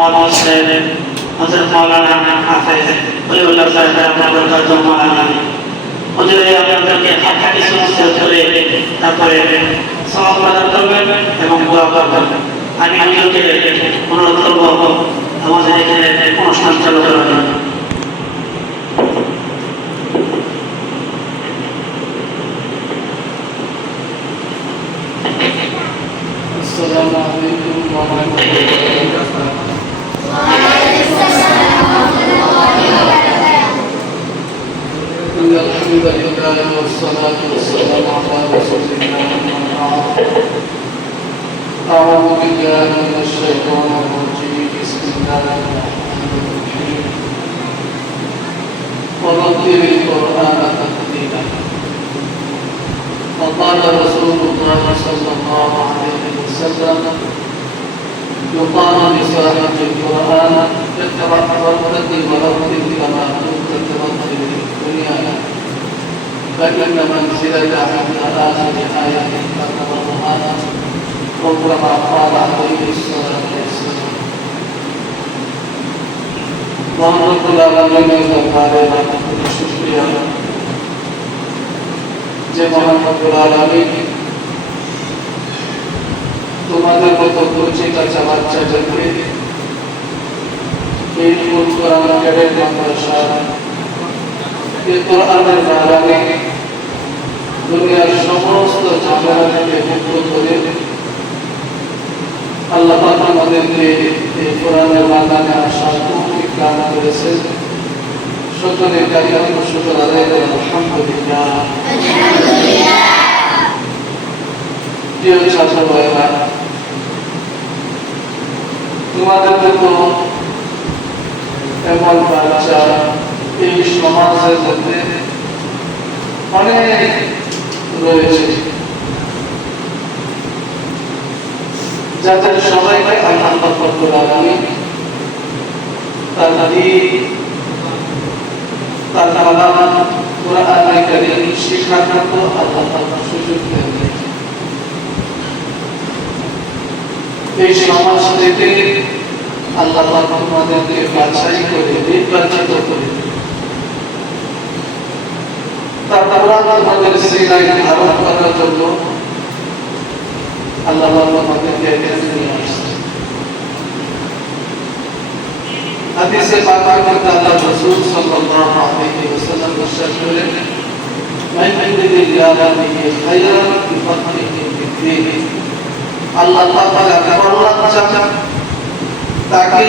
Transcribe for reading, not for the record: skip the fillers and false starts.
মৌলানা সাহেব হযরত মাওলানা হাফেজ ওলিউল্লাহ সাহেব রাহমাতুল্লাহ মাওলানা হুজুরে আপনাদেরকে হাদিস নসিহত করে তারপরে সওয়াব প্রদান করবেন এবং দোয়া করবেন। আমি হুজুরকে অনুরোধ করব আমাদের এখানে অনুষ্ঠান চালু করার জন্য। السلام عليكم ورحمة الله وبركاته. وعليكم السلام ورحمة الله وبركاته. إن الحمد لله والصلاة والسلام على رسول الله أما بعد. أعوذ بالله من الشيطان الرجيم. بسم الله الرحمن الرحيم. ورتل القرآن ترتيلا. وقال رسول الله صلى الله عليه وسلم يقال لصاحب القرآن اقرأ وارتقي ورتل كما كنت ترتل في الدنيا فإن منزلك عند آخر آية تقرأها أو كما قال عليه الصلاة والسلام. وعن رب العالمين دربارے شکریہ যে মহান রব্বুল আলামিন তোমাদের মতো কচি কাঁচা বাচ্চাদেরকে এই কোরআন ক্যাডেট মাদ্রাসা এই কোরআনের বাগানে দুনিয়ার সমস্ত ঝামেলা থেকে মুক্ত করে আল্লাহ পাক আমাদেরকে এই কোরআনের বাগানে আসার তৌফিক দান করেছেন। সকলের কাছে আমরা শুকর আদায় করি আলহামদুলিল্লাহ। প্রিয় ছাত্র ভাইরা, তোমাদের মতো এমন বাচ্চা এই সমাজের মধ্যে অনেক রয়েছে যাদের সবাইকে আল্লাহ রব্বুল আলামিন তার দ্বীন তার কালাম কোরআন কারীম শিক্ষার মতো আল্লাহ তাআলা সুযোগ দেন। এই সমাজ থেকে আল্লাহ পাক তোমাদেরকে বাছাই করে নির্বাচিত করে তার কোরআন তোমাদের সিনায় ধারণ করার জন্য আল্লাহ পাক তোমাদেরকে এখানে নিয়ে আসছে। হাদিসে পাকের মধ্যে আল্লাহ রাসূল সাল্লাল্লাহু আলাইহি ওয়াসাল্লাম ইরশাদ করেন, মান ইউরিদিল্লাহু বিহি খায়রান ইউফাক্কিহু ফিদ্দীন। আল্লাহ তাআলা যাকে কল্যাণ চান তাকে